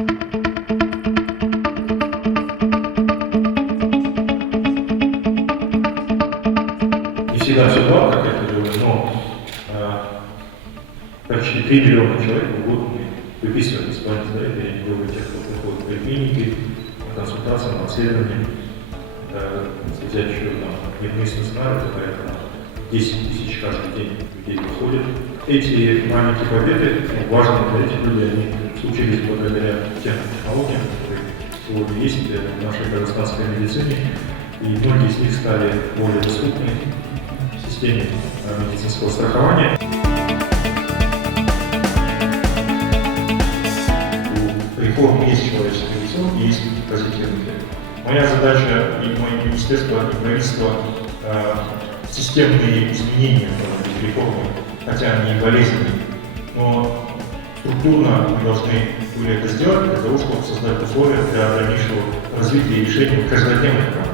Не всегда все гладко, как я говорю, но почти 3 миллиона человек в год мы выписываем исполнительные здоровья, я не говорю тех, кто приходит в поликлиники, на консультации, на обследование. Взять еще дневные стационары, то порядка 10 тысяч каждый день людей выходят. Эти маленькие победы важны для этих людей, они случились благодаря тем технологиям, которые сегодня есть в нашей казахстанской медицине, и многие из них стали более доступны в системе медицинского страхования. У реформы есть человеческий лицо и есть позитивный эффект. Моя задача и мое министерство, и правительство системные изменения в реформе, хотя они и болезненные, но структурно мы должны были это сделать для того, чтобы создать условия для дальнейшего развития и решения каждодневных проблем.